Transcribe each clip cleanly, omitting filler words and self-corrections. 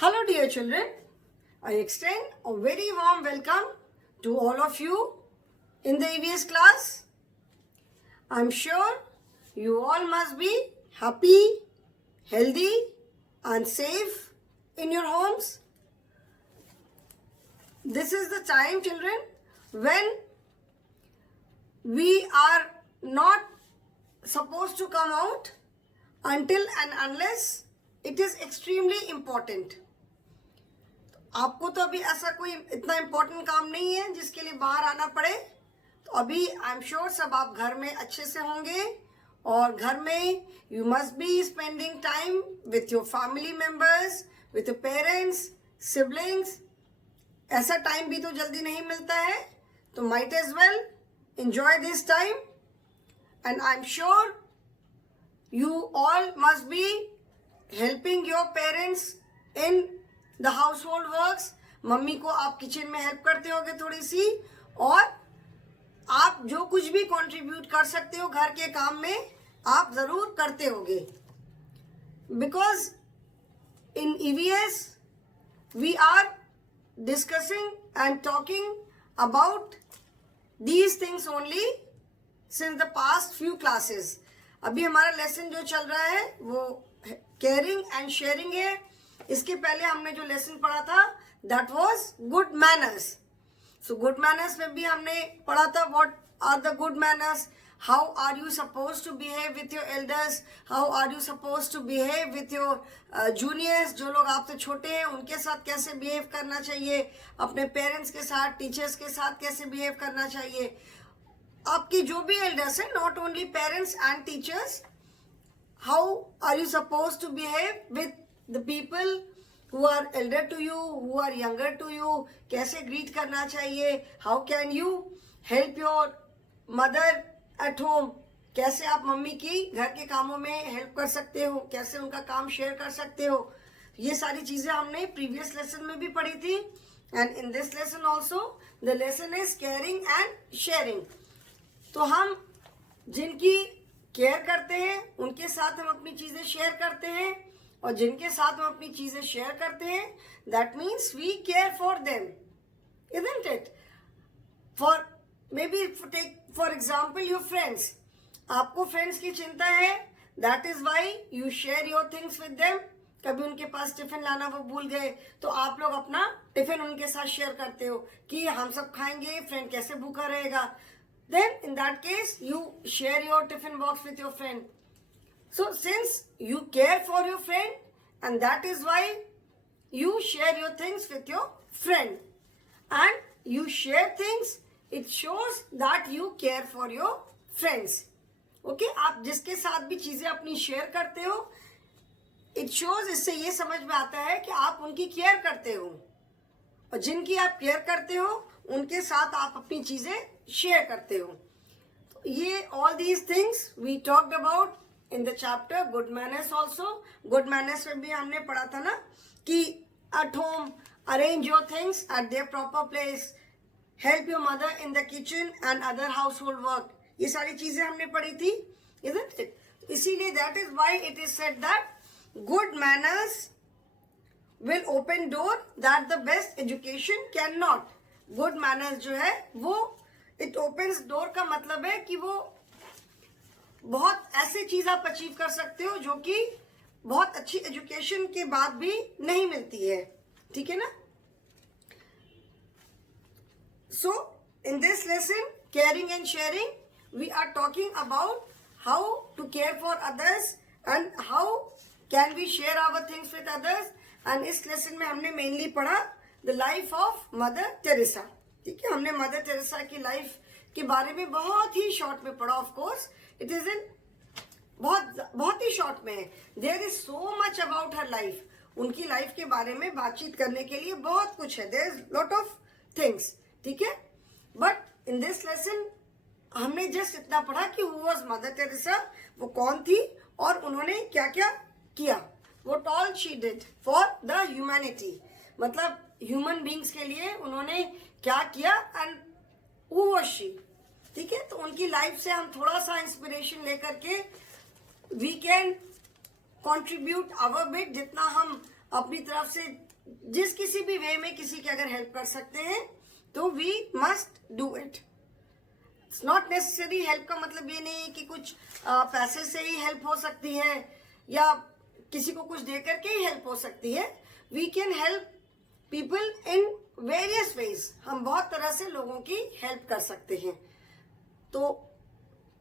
Hello dear children, I extend a very warm welcome to all of you in the EVS class. I'm sure you all must be happy, healthy and safe in your homes. This is the time, children, when we are not supposed to come out until and unless it is extremely important. आपको तो अभी ऐसा कोई इतना important काम नहीं है जिसके लिए बाहर आना पड़े, तो अभी आई एम श्योर सब आप घर में अच्छे से होंगे और घर में you must be spending time with your family members, with your parents, siblings. ऐसा टाइम भी तो जल्दी नहीं मिलता है, तो might as well enjoy this time. And I'm sure you all must be helping your parents in the household works. Mummy को आप किचन में हेल्प करते होगे थोड़ी सी, और आप जो कुछ भी कंट्रीब्यूट कर सकते हो घर के काम में आप ज़रूर करते होगे. Because in EVS we are discussing and talking about these things only since the past few classes. अभी हमारा लेसन जो चल रहा है वो केयरिंग एंड शेयरिंग है. इसके पहले हमने जो लेसन पढ़ा था that was good manners. So good manners में भी हमने पढ़ा था what are the good manners, how are you suppose to behave with your elders, how are you suppose to behave with your juniors. जो लोग आपसे छोटे हैं उनके साथ कैसे बिहेव करना चाहिए, अपने पेरेंट्स के साथ, टीचर्स के साथ कैसे बिहेव करना चाहिए. आपके जो भी एल्डर्स हैं, not only parents and teachers, how are you suppose to behave with the people who are elder to you, who are younger to you, कैसे ग्रीट करना चाहिए, how can you help your mother at home, कैसे आप mummy की घर के कामों में हेल्प कर सकते हो, कैसे उनका काम शेयर कर सकते हो. ये सारी चीजें हमने प्रीवियस लेसन में भी पढ़ी थी. And in this lesson also the lesson is caring and sharing. तो हम जिनकी केयर करते हैं उनके साथ हम अपनी चीजें शेयर करते हैं, और जिनके साथ हम अपनी चीजें शेयर करते हैं that means we care for them, isn't it? For maybe take for example your friends. आपको फ्रेंड्स की चिंता है, that is why you share your things with them. कभी उनके पास टिफिन लाना वो भूल गए तो आप लोग अपना टिफिन उनके साथ शेयर करते हो कि हम सब खाएंगे, फ्रेंड कैसे भूखा रहेगा. Then in that case you share your tiffin box with your friend. So since you care for your friend, and that is why you share your things with your friend, and you share things, it shows that you care for your friends. Okay, आप जिसके साथ भी चीजें अपनी share करते हो, it shows, इससे ये समझ में आता है कि आप उनकी केयर करते हो, और जिनकी आप केयर करते हो उनके साथ आप अपनी चीजें शेयर करते हो. तो ये all these things we talked about in the chapter good manners also. good manners में भी हमने पढ़ा था ना कि at home arrange your things at their proper place, help your mother in the kitchen and other household work. ये सारी चीजें हमने पढ़ी थी, isn't it? इसीलिए that is why it is said that good manners will open door that the best education cannot. good manners जो है वो it opens door का मतलब है कि वो बहुत ऐसी चीज आप अचीव कर सकते हो जो कि बहुत अच्छी एजुकेशन के बाद भी नहीं मिलती है. ठीक है ना. So in this lesson caring and sharing we are talking about how to care for others and how can we share our things with others. And इस लेसन में हमने मेनली पढ़ा the life of Mother Teresa. ठीक है, हमने mother Teresa की life के बारे में बहुत ही शॉर्ट में पढ़ा. Of course it is in बहुत ही शॉर्ट में है. There is so much about her life. उनकी लाइफ के बारे में बातचीत करने के लिए बहुत कुछ है. There is lot of things. ठीक है, बट इन दिस लेसन हमने जस्ट इतना पढ़ा कि हु वाज मदर टेरेसा, वो कौन थी और उन्होंने क्या क्या किया, what all she did for the humanity. मतलब ह्यूमन बींग्स के लिए उन्होंने क्या किया एंड हु वाज शी. ठीक है, तो उनकी लाइफ से हम थोड़ा सा इंस्पिरेशन लेकर के we can contribute our bit. जितना हम अपनी तरफ से जिस किसी भी वे में किसी की अगर हेल्प कर सकते हैं तो we must do it. It's not necessary. Help का मतलब ये नहीं है कि कुछ पैसे से ही हेल्प हो सकती है या किसी को कुछ दे करके ही हेल्प हो सकती है. We can help people in various ways. हम बहुत तरह से लोगों की हेल्प कर सकते हैं. तो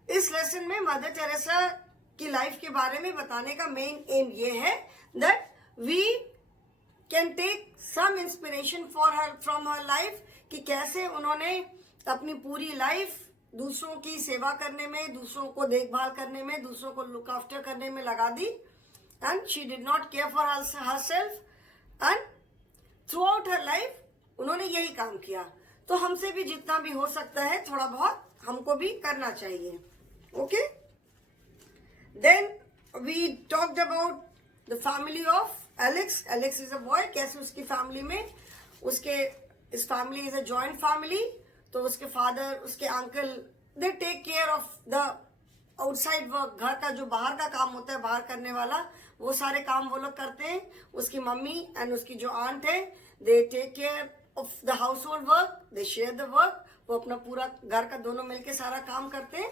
इस लेसन में मदर टेरेसा की लाइफ के बारे में बताने का मेन एम ये है that we can take some inspiration for her from her life, कि कैसे उन्होंने अपनी पूरी लाइफ दूसरों की सेवा करने में, दूसरों को देखभाल करने में, दूसरों को लुक आफ्टर करने में लगा दी. And she did not care for herself and throughout her life उन्होंने यही काम किया. तो हमसे भी जितना भी हो सकता है थोड़ा बहुत हमको भी करना चाहिए. Okay. Then we talked about the family of Alex. Alex is a boy. कैसे उसकी फैमिली में, उसके इस family is a joint family. तो उसके फादर, उसके uncle, they take care of the outside work. घर का जो बाहर का काम होता है, बाहर करने वाला, वो सारे काम वो लोग करते हैं. उसकी मम्मी एंड उसकी जो आंट है, they take care of the household work. They share the work. वो अपना पूरा घर का दोनों मिलके सारा काम करते हैं.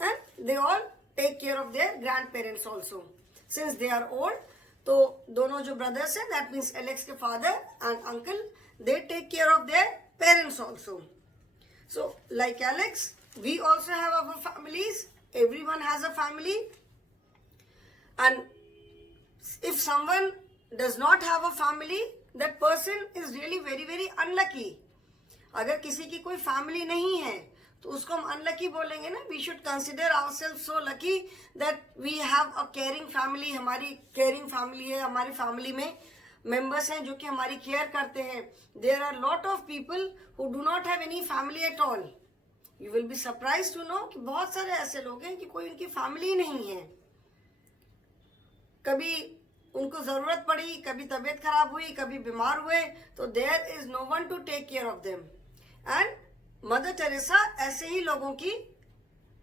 And they all take care of their grandparents also since they are old. तो दोनों जो ब्रदर्स हैं, दैट मीन्स एलेक्स के father and uncle, they take care of their parents also. So, like Alex, we also have our families. Everyone has a family. And if someone does not have a family, that person is really very, very unlucky. अगर किसी की कोई family नहीं है तो उसको हम unlucky बोलेंगे ना. We should consider ourself so lucky that we have a caring family. हमारी केयरिंग फैमिली है. हमारी फैमिली में मेंबर्स हैं जो कि हमारी केयर करते हैं. There are lot of people who do not have any family at all. You will be surprise to know कि बहुत सारे ऐसे लोग हैं कि कोई उनकी फैमिली नहीं है. कभी उनको जरूरत पड़ी, कभी तबीयत खराब हुई, कभी बीमार हुए, तो there is no one to take care of them. And Mother Teresa ऐसे ही लोगों की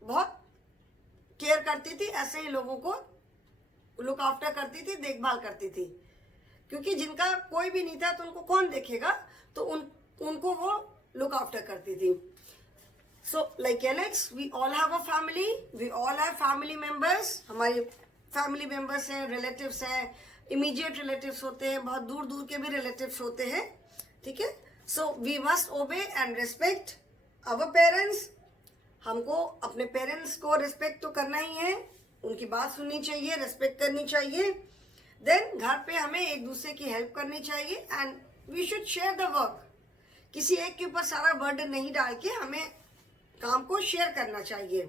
बहुत केयर करती थी. ऐसे ही लोगों को लुक आफ्टर करती थी, देखभाल करती थी. क्योंकि जिनका कोई भी नहीं था तो उनको कौन देखेगा, तो उनको वो लुक आफ्टर करती थी. So like Alex, we all have a family. We all have family members. हमारे फैमिली मेंबर्स हैं, रिलेटिव्स हैं, इमीडिएट रिलेटिव्स होते हैं, बहुत दूर दूर के भी रिलेटिव्स होते हैं. ठीक है. So we must obey and respect our parents. हमको अपने पेरेंट्स को रिस्पेक्ट तो करना ही है. उनकी बात सुननी चाहिए, रिस्पेक्ट करनी चाहिए. देन घर पे हमें एक दूसरे की हेल्प करनी चाहिए. And we should share the work. किसी एक के ऊपर सारा बर्डन नहीं डाल के हमें काम को शेयर करना चाहिए.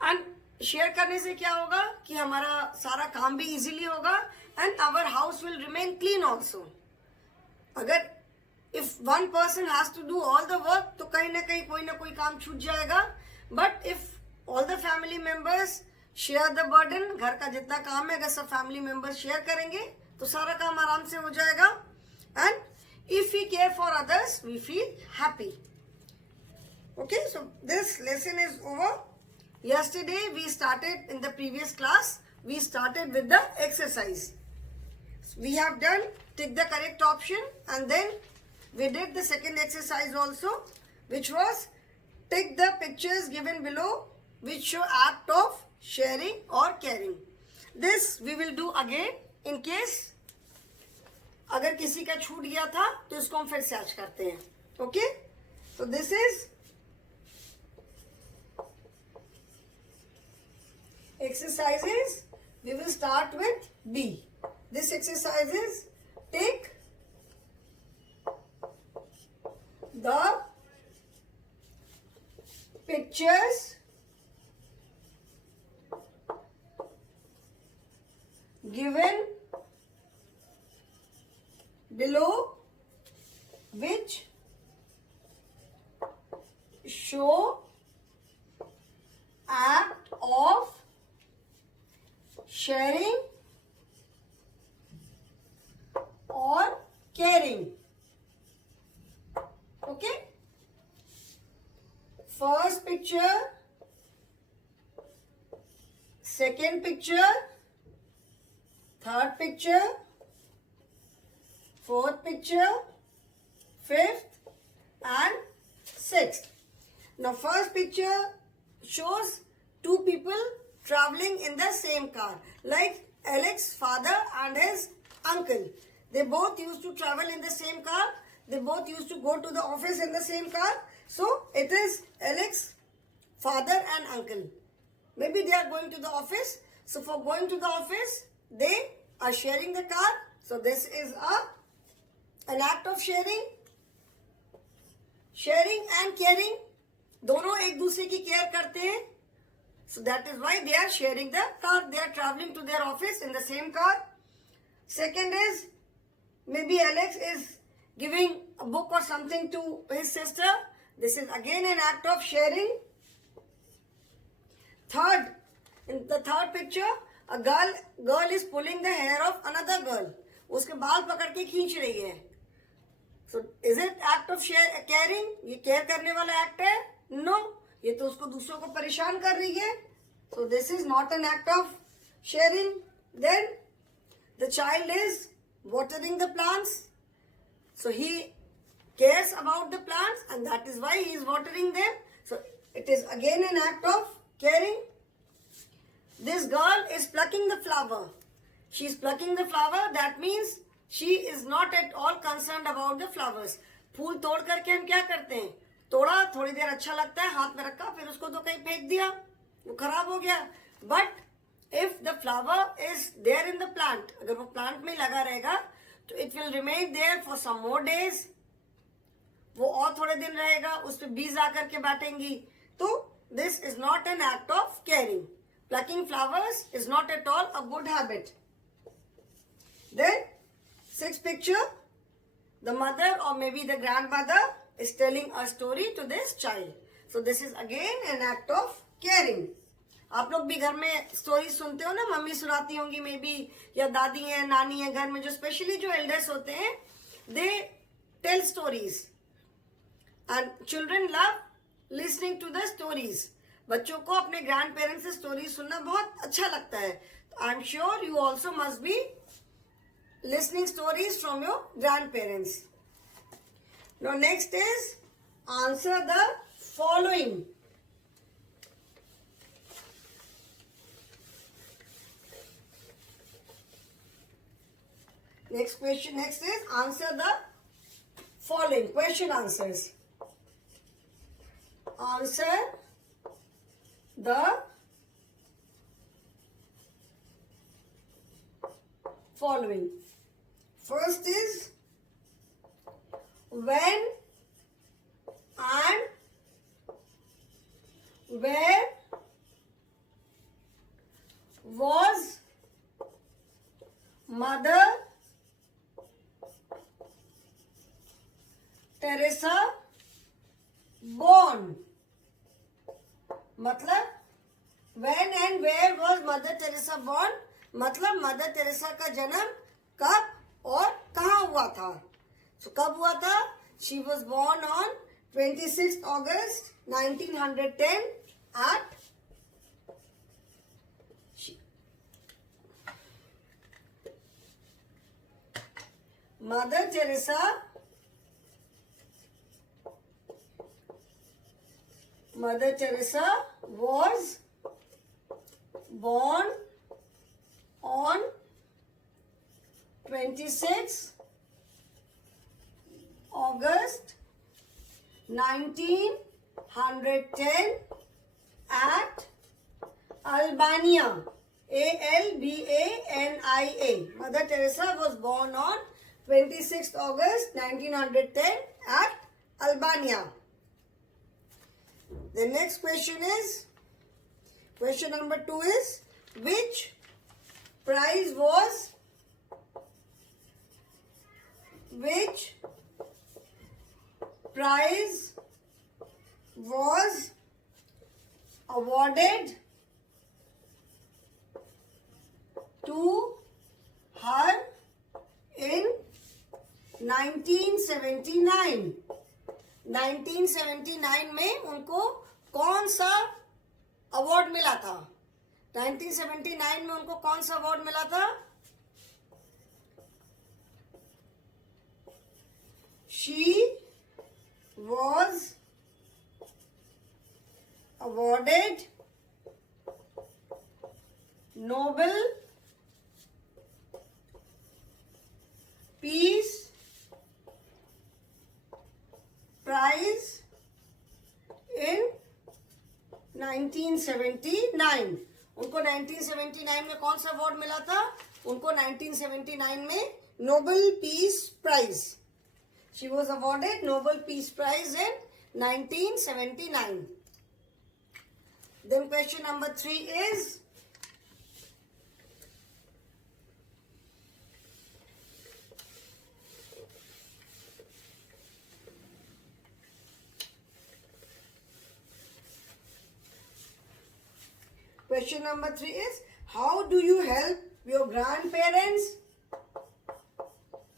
एंड शेयर करने से क्या होगा कि हमारा सारा काम भी इजीली होगा. And our house will remain clean also. अगर if one person has to do all the work तो कहीं ना कोई काम छूट जाएगा. But if all the family members share the burden, घर का जितना काम है अगर सब फैमिली मेंबर्स शेयर करेंगे तो सारा काम आराम से हो जाएगा. And if we care for others we feel happy. Okay, so this lesson is over. Yesterday we started in the previous class. We started with the exercise. We have done tick the correct option, and then we did the second exercise also, which was tick the pictures given below which show act of sharing or caring. This we will do again in case अगर किसी का छूट गया था तो इसको हम फिर से आज करते हैं. Okay, so this is exercises. We will start with B. This exercise is take the pictures given below which show act of sharing or caring. Okay, first picture, second picture, third picture, fourth picture, fifth, and sixth. Now, first picture shows two people traveling in the same car, like Alex's father and his uncle. They both used to travel in the same car. They both used to go to the office in the same car. So, it is Alex's father and uncle. Maybe they are going to the office. So, for going to the office, they are sharing the car. So, this is an act of sharing. Sharing and caring. दोनों एक दूसरे की care करते हैं. So that is why they are sharing the car. They are traveling to their office in the same car. Second is, maybe Alex is giving a book or something to his sister. This is again an act of sharing. Third, in the third picture, a girl is pulling the hair of another girl. उसके बाल पकड़ के खींच रही है. So is it act of caring? ये care करने वाला एक्ट है? No. ये तो उसको दूसरों को परेशान कर रही है. So this is not an act of sharing. Then the child is watering the plants. So he cares about the plants and that is why he is watering them. So it is again an act of caring. This girl is plucking the flower. She is plucking the flower. That means she is not at all concerned about the flowers. फूल तोड़ करके हम क्या करते हैं? तोड़ा, थोड़ी देर अच्छा लगता है, हाथ में रखा, फिर उसको तो कहीं फेंक दिया, वो खराब हो गया. But if the flower is there in the plant, अगर वो प्लांट में लगा रहेगा, तो it will remain there for some more days. वो और थोड़े दिन रहेगा, उस पे बीज आकर के बैठेंगी. तो this is not an act of caring. Plucking flowers is not at all a good habit. Then, sixth picture, the mother or maybe the grandmother is telling a story to this child. So this is again an act of caring. आप लोग भी घर में story सुनते हो ना, mummy सुनाती होंगी मे बी, या दादी है, नानी है घर में, जो स्पेशली जो एल्डर्स होते हैं, they tell stories and children love listening to the stories. बच्चों को अपने ग्रैंड पेरेंट्स से स्टोरी सुनना बहुत अच्छा लगता है. I am sure you also must be listening stories from your grandparents. Now next is answer the following. Next is answer the following. Question answers. Answer the following. First is when and where was Mother Teresa born? मतलब when and where was Mother Teresa born? मतलब mother Teresa का जन्म कब और कहाँ हुआ था? So कब हुआ था? She was born on 26th August 1910 at Mother Teresa was born on 26th August 1910 at Albania. Albania. Mother Teresa was born on 26th August 1910 at Albania. The next question is, question number 2 is, which prize was awarded to her in 1979? 1979 में उनको कौन सा award मिला था? 1979 में उनको कौन सा अवार्ड मिला था? she was awarded Nobel Peace Prize in 1979. उनको 1979 में कौन सा अवार्ड मिला था? उनको 1979 में Nobel Peace Prize. She was awarded Nobel Peace Prize in 1979. Then question number 3 is, question number 3 is, how do you help your grandparents?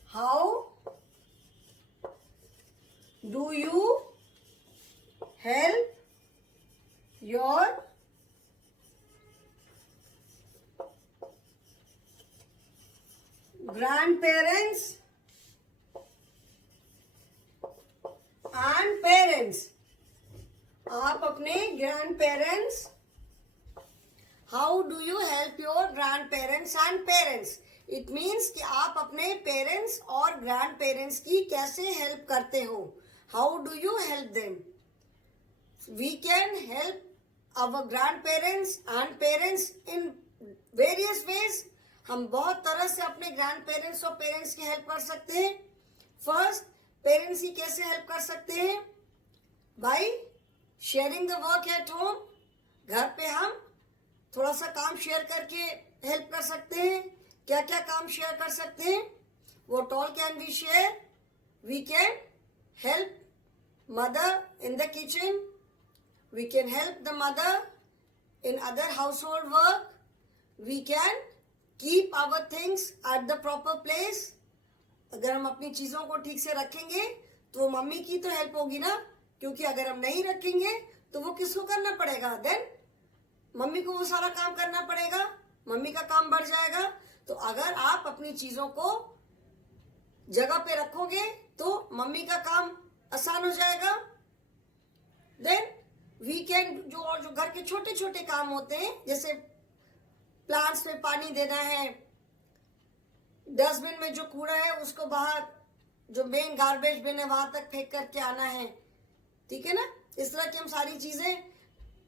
How do you help your grandparents and parents? आप अपने grandparents, how do you help your grandparents and parents? It means कि आप अपने parents और grandparents की कैसे help करते हो. How do you help them? We can help our grandparents and parents in various ways. हम बहुत तरह से अपने ग्रैंड पेरेंट्स और पेरेंट्स की हेल्प कर सकते हैं. फर्स्ट, पेरेंट्स की कैसे हेल्प कर सकते हैं? By sharing the work at home. घर पे हम थोड़ा सा काम शेयर करके हेल्प कर सकते हैं. क्या क्या काम शेयर कर सकते हैं? What all can we share? We can help mother in the kitchen. We can help the mother in other household work. We can keep our things at the proper place. अगर हम अपनी चीजों को ठीक से रखेंगे तो मम्मी की तो हेल्प होगी ना, क्योंकि अगर हम नहीं रखेंगे तो वो किसको करना पड़ेगा? देन मम्मी को वो सारा काम करना पड़ेगा, मम्मी का काम बढ़ जाएगा. तो अगर आप अपनी चीजों को जगह पे रखोगे तो मम्मी का काम आसान हो जाएगा. देन वी कैन, जो घर के छोटे छोटे काम होते हैं, जैसे प्लांट्स में पानी देना है, डस्टबिन में जो कूड़ा है उसको बाहर, जो मेन गार्बेज बिन है वहां तक फेंक करके आना है. ठीक है ना? इस तरह की हम सारी चीजें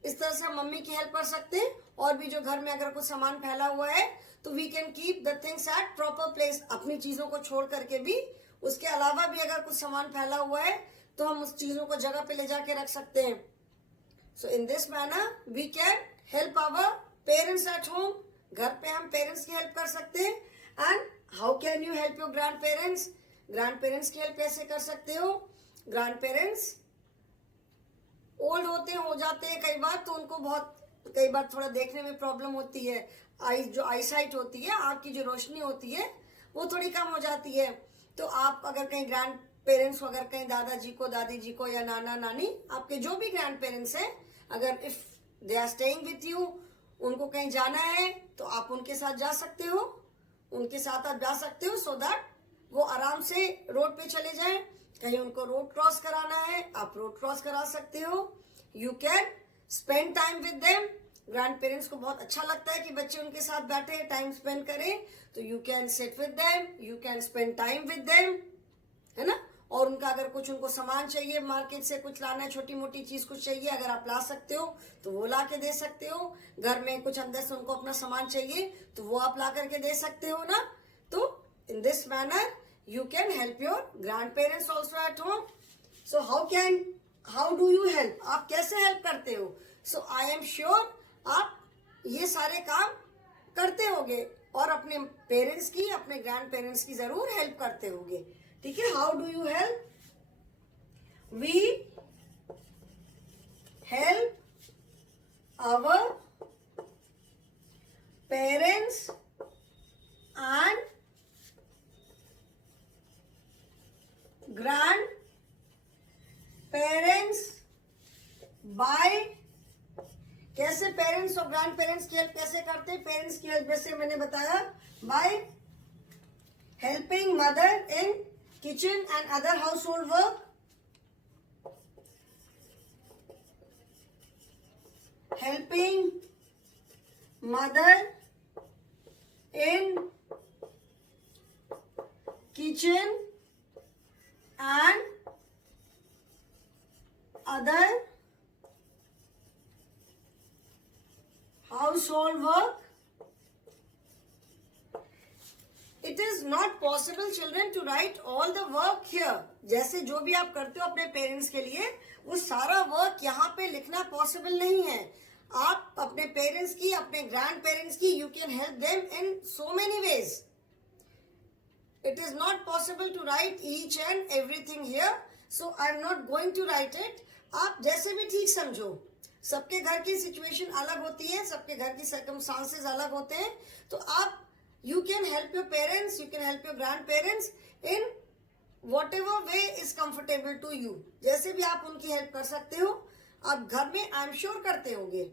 इस तरह से हम मम्मी की हेल्प कर सकते हैं. और भी जो घर में अगर कुछ सामान फैला हुआ है तो we can keep the things at proper place. अपनी चीजों को छोड़ करके भी, उसके अलावा भी अगर कुछ सामान फैला हुआ है तो हम उस चीजों को जगह पे ले जाके रख सकते हैं. So in this manner we can help our parents at home. घर पे हम पेरेंट्स की हेल्प कर सकते हैं. And how can you help your grandparents? Grandparents की हेल्प कैसे कर सकते हो? ग्रैंड पेरेंट्स ओल्ड हो जाते हैं कई बार, तो उनको कई बार थोड़ा देखने में प्रॉब्लम होती है. जो आईसाइट होती है, आंख की जो रोशनी होती है वो थोड़ी कम हो जाती है. तो आप अगर कहीं ग्रैंड पेरेंट्स को, अगर कहीं दादाजी को, दादी जी को, या नाना नानी, आपके जो भी ग्रैंड पेरेंट्स हैं, अगर if they are staying with you, उनको कहीं जाना है तो आप उनके साथ जा सकते हो. उनके साथ आप जा सकते हो सो दैट वो आराम से रोड पे चले जाएं. कहीं उनको रोड क्रॉस कराना है, आप रोड क्रॉस करा सकते हो. You can spend time with them. Grand parents को बहुत अच्छा लगता है कि बच्चे उनके साथ बैठे टाइम स्पेंड करें. तो you can sit with them, you can spend time with them, है ना? और उनका अगर कुछ उनको सामान चाहिए, मार्केट से कुछ लाना है, छोटी मोटी चीज कुछ चाहिए, अगर आप ला सकते हो तो वो ला के दे सकते हो. घर में कुछ अंदर से उनको अपना सामान चाहिए तो वो आप ला करके दे सकते हो ना. तो इन this manner you can help your grandparents also at home. So how do you help? आप कैसे हेल्प करते हो? So I am sure आप ये सारे काम करते होगे और अपने पेरेंट्स की, अपने ग्रैंड पेरेंट्स की जरूर हेल्प करते होगे. ठीक है? How do you help? We help our parents and grandparents by, कैसे पेरेंट्स और ग्रैंड पेरेंट्स की हेल्प कैसे करते हैं? पेरेंट्स की हेल्प जैसे मैंने बताया, by helping mother in kitchen and other household work, helping mother in kitchen and other household work. It is not possible, children, to write all the work here. जैसे जो भी आप करते हो अपने पेरेंट्स के लिए, वो सारा वर्क यहाँ पे लिखना पॉसिबल नहीं है. आप अपने पेरेंट्स की, अपने ग्रैंड पेरेंट्स की, you can help them in so many ways. It is not possible to write each and everything here, so I am not going to write it. आप जैसे भी ठीक समझो. सबके घर की सिचुएशन अलग होती है, सबके घर की सर्कमस्टांसेस अलग होते हैं. तो आप you can help your parents, you can help your grandparents in whatever way is comfortable to you. जैसे भी आप उनकी हेल्प कर सकते हो. आप घर में आई एम श्योर करते होंगे.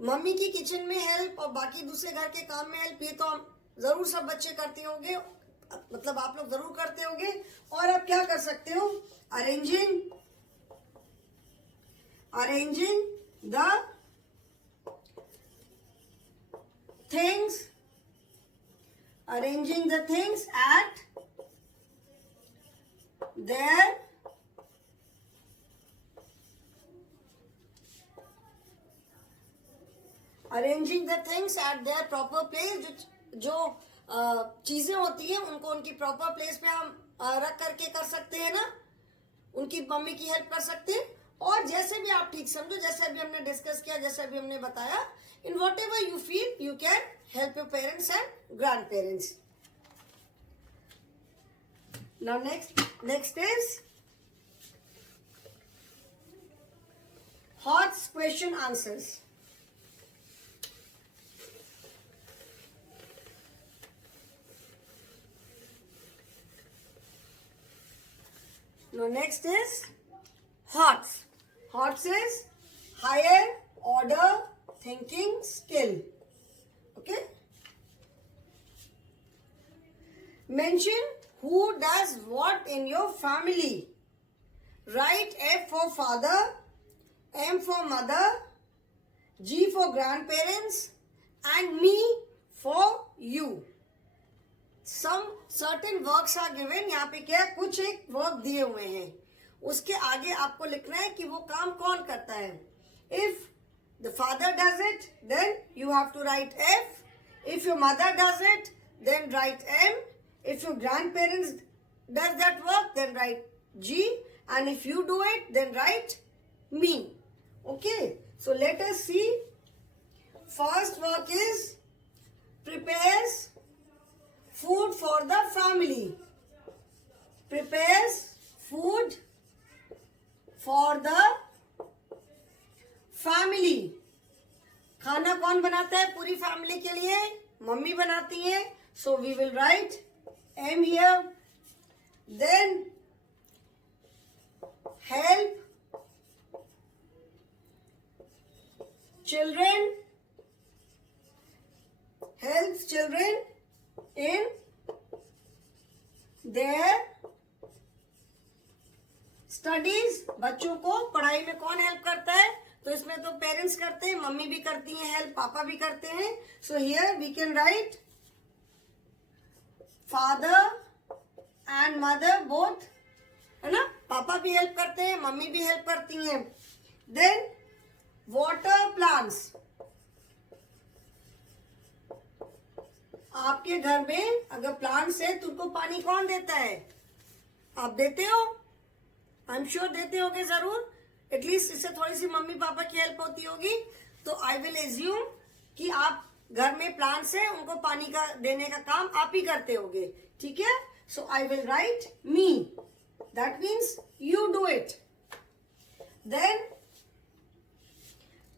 मम्मी की किचन में हेल्प और बाकी दूसरे घर के काम में हेल्प, ये तो हम जरूर सब बच्चे करते होंगे, मतलब आप लोग जरूर करते होंगे. और आप क्या कर सकते हो? Arranging the things, arranging the things at their proper place. जो चीजें होती हैं उनको उनकी प्रॉपर प्लेस पे हम रख करके कर सकते हैं ना, उनकी मम्मी की हेल्प कर सकते हैं. और जैसे भी आप ठीक समझो, जैसे अभी हमने डिस्कस किया, जैसे अभी हमने बताया, in whatever you feel you can help your parents and grandparents. Now next is HOTS question answers. Now next is HOTS. HOTS is higher order thinking skill. Okay. Mention who does what in your family. Write F for father, M for mother, G for grandparents, and me for you. Some certain works are given. यहाँ पे क्या है, कुछ एक work दिए हुए हैं, उसके आगे आपको लिखना है कि वो काम कौन करता है. If the father does it, then you have to write F. If your mother does it, then write M. If your grandparents does that work, then write G. And if you do it, then write me. Okay. So let us see. First work is prepares food for the family. Prepares food for the family. खाना कौन बनाता है पूरी family के लिए? Mummy बनाती है. So we will write M here. Then help children, helps children in their studies. बच्चों को पढ़ाई में कौन हेल्प करता है? तो इसमें तो पेरेंट्स करते हैं, मम्मी भी करती हैं हेल्प, पापा भी करते हैं. So here we can write father and mother both, है ना. पापा भी हेल्प करते हैं, मम्मी भी हेल्प करती हैं. Then water plants. आपके घर में अगर प्लांट्स है तो उनको पानी कौन देता है? आप देते हो? आई एम श्योर देते होगे जरूर. एटलीस्ट इससे थोड़ी सी मम्मी पापा की हेल्प होती होगी. तो आई विल एज्यूम कि आप घर में प्लांट्स है, उनको पानी का देने का काम आप ही करते होगे. ठीक है. So I will write me. That means you do it. Then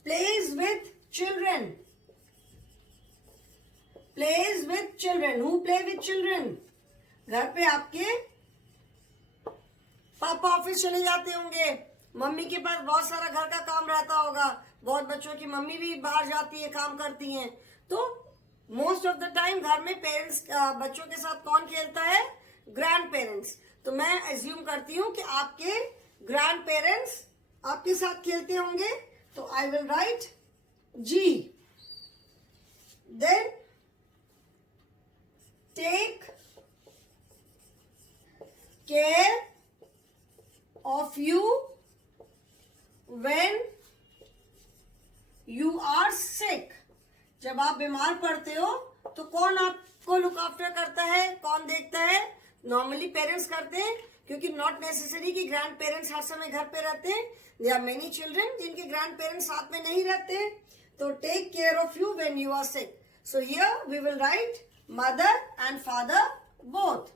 plays with children. Plays with children. Who play with children? घर पे आपके पापा ऑफिस चले जाते होंगे, मम्मी के पास बहुत सारा घर का काम रहता होगा, बहुत बच्चों की मम्मी भी बाहर जाती है, काम करती हैं. तो मोस्ट ऑफ द टाइम घर में पेरेंट्स बच्चों के साथ कौन खेलता है? ग्रैंड पेरेंट्स, तो मैं एज्यूम करती हूँ कि आपके ग्रैंड पेरेंट्स आपके साथ खेलते होंगे, तो I will write G. Then take care of you when you are sick. जब आप बीमार पड़ते हो तो कौन आपको लुक आफ्टर करता है, कौन देखता है? नॉर्मली पेरेंट्स करते हैं, क्योंकि नॉट नेसेसरी कि ग्रैंड पेरेंट्स हर समय घर पे रहते हैं। देयर आर मेनी चिल्ड्रन जिनके ग्रैंड पेरेंट्स साथ में नहीं रहते। तो take care of you when you are sick. So here we will write mother and father both,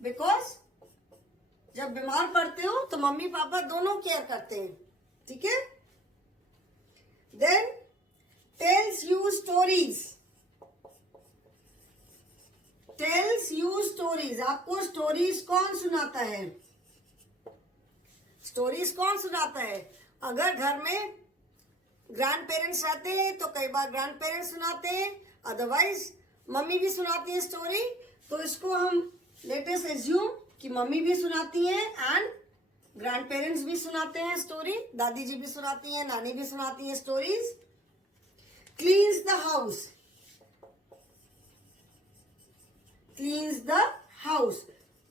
because जब बीमार पड़ते हो तो मम्मी पापा दोनों केयर करते हैं, ठीक है? Then tells you stories. Tells you stories, आपको स्टोरीज कौन सुनाता है? स्टोरीज कौन सुनाता है? अगर घर में ग्रैंड पेरेंट्स रहते हैं तो कई बार ग्रैंड पेरेंट्स सुनाते हैं, अदरवाइज मम्मी भी सुनाती है स्टोरी। तो इसको हम लेटेस्ट एज्यूम कि मम्मी भी सुनाती हैं एंड ग्रैंड पेरेंट्स भी सुनाते हैं स्टोरी। दादी जी भी सुनाती हैं, नानी भी सुनाती हैं stories. Cleans the house. Cleans the house,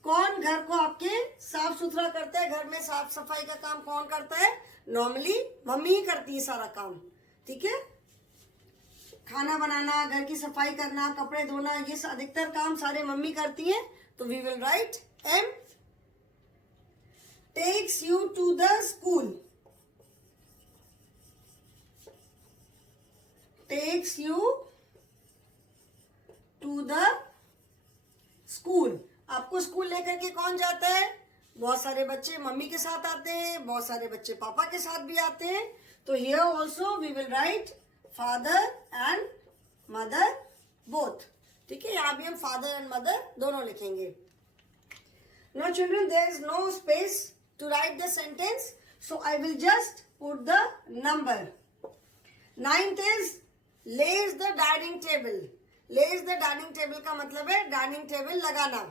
कौन घर को आपके साफ सुथरा करता है? घर में साफ सफाई का काम कौन करता है? नॉर्मली मम्मी ही करती है सारा काम, ठीक है? खाना बनाना, घर की सफाई करना, कपड़े धोना, ये अधिकतर काम सारे मम्मी करती हैं। तो we will write M. Takes you to the school. Takes you to the school, आपको स्कूल लेकर के कौन जाता है? बहुत सारे बच्चे मम्मी के साथ आते हैं, बहुत सारे बच्चे पापा के साथ भी आते हैं। तो here also we will write father and mother both, ठीक है? यहाँ भी हम फादर एंड मदर दोनों लिखेंगे। Now children, there is no space to write the sentence, so I will just put the number. 9th is lays the dining table. Lays the dining table का मतलब है डाइनिंग टेबल लगाना।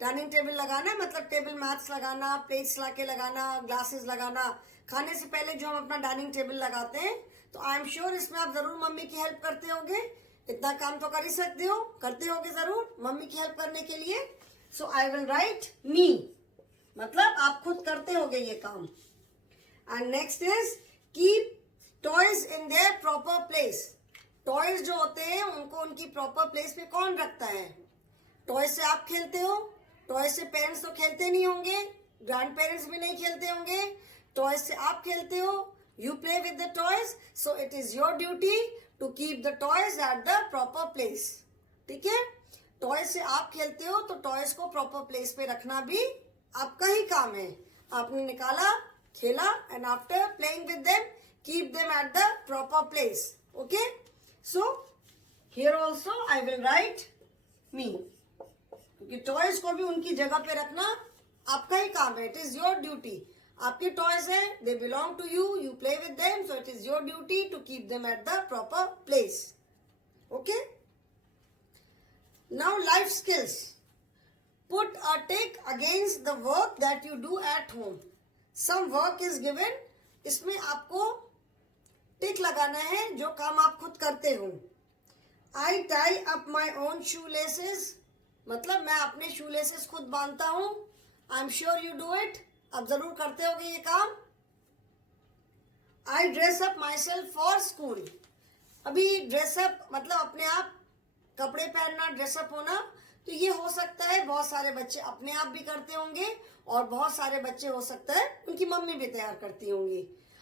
Dining table लगाना मतलब table mats लगाना, plates लाके लगाना, glasses लगाना। खाने से पहले जो हम अपना डाइनिंग टेबल लगाते हैं, तो आई एम श्योर इसमें आप जरूर मम्मी की हेल्प करते होंगे। इतना काम तो कर ही सकते हो, करते होगे जरूर मम्मी की हेल्प करने के लिए। सो आई विल राइट मी, मतलब आप खुद करते होगे ये काम। And next is keep toys in their proper place. Toys जो होते हैं उनको उनकी प्रॉपर प्लेस पे कौन रखता है? टॉयज से आप खेलते हो, टॉयज से पेरेंट्स तो खेलते नहीं होंगे, ग्रैंड पेरेंट्स भी नहीं खेलते होंगे। टॉयज से आप खेलते हो, you play with the toys, so it is your duty to keep the toys at the proper place, ठीक है? टॉयज से आप खेलते हो तो टॉयज को प्रॉपर प्लेस पे रखना भी आपका ही काम है। आपने निकाला, खेला, and after playing with them keep them at the proper place, okay? So here also I will write मी, क्योंकि टॉयज को भी उनकी जगह पे रखना आपका ही काम है। It is your duty. आपके टॉयज है, they belong to you, you play with them, so it is your duty to keep them at the proper place, okay? Now life skills. Put a tick against the work that you do at home. Some work is given. इसमें आपको टिक लगाना है जो काम आप खुद करते हो। I tie up my own shoelaces. मतलब मैं अपने shoelaces खुद बांधता हूँ। I'm sure you do it. आप जरूर करते होगे ये काम। I dress up myself for school. अभी dress up मतलब अपने आप कपड़े पहनना, ड्रेसअप होना। तो ये हो सकता है बहुत सारे बच्चे अपने आप भी करते होंगे और बहुत सारे बच्चे हो सकता है उनकी मम्मी भी तैयार करती होंगी।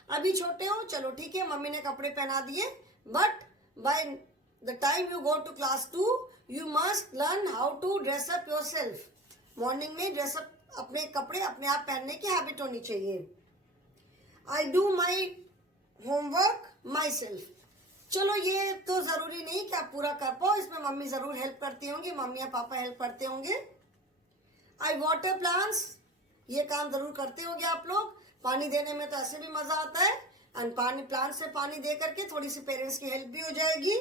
अभी छोटे हो, चलो ठीक है, मम्मी ने कपड़े पहना दिए, but by the time you go to class 2 you must learn how to dress up yourself. Morning में ड्रेसअप अपने कपड़े अपने आप पहनने की हैबिट होनी चाहिए। I do my homework myself. चलो ये तो जरूरी नहीं कि आप पूरा कर पाओ, इसमें मम्मी जरूर हेल्प करती होंगी, मम्मी या पापा हेल्प करते होंगे। आई वाटर प्लांट्स, ये काम जरूर करते होंगे आप लोग। पानी देने में तो ऐसे भी मजा आता है, एंड पानी प्लांट से पानी दे करके थोड़ी सी पेरेंट्स की हेल्प भी हो जाएगी।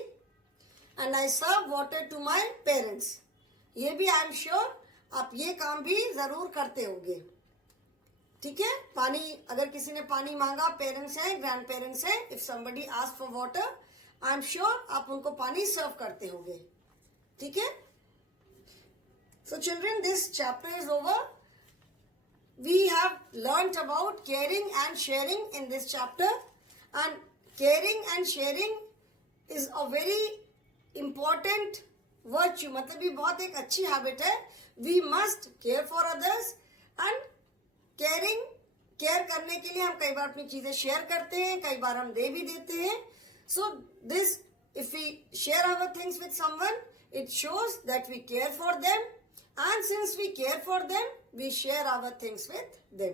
And I serve water to my parents, ये भी आई एम श्योर आप ये काम भी जरूर करते होगे, ठीक है। पानी, अगर किसी ने पानी मांगा, पेरेंट्स हैं, ग्रैंड पेरेंट्स हैं, if somebody ask for water, I am sure आप उनको पानी सर्व करते होगे, ठीक है। So children, this chapter is over. We have learnt about caring and sharing in this chapter, and caring and sharing is a very important virtue. मतलब ये बहुत एक अच्छी हैबिट है. We must care for others, and caring, care करने के लिए हम कई बार अपनी चीजें शेयर करते हैं, कई बार हम दे भी देते हैं. So this, if we share our things with someone, it shows that we care for them. And since we care for them, we share our things with them.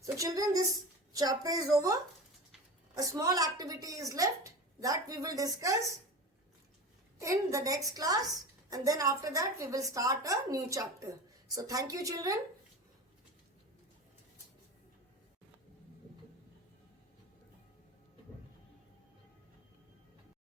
So children, this chapter is over. A small activity is left that we will discuss in the next class. And then after that, we will start a new chapter. So thank you children.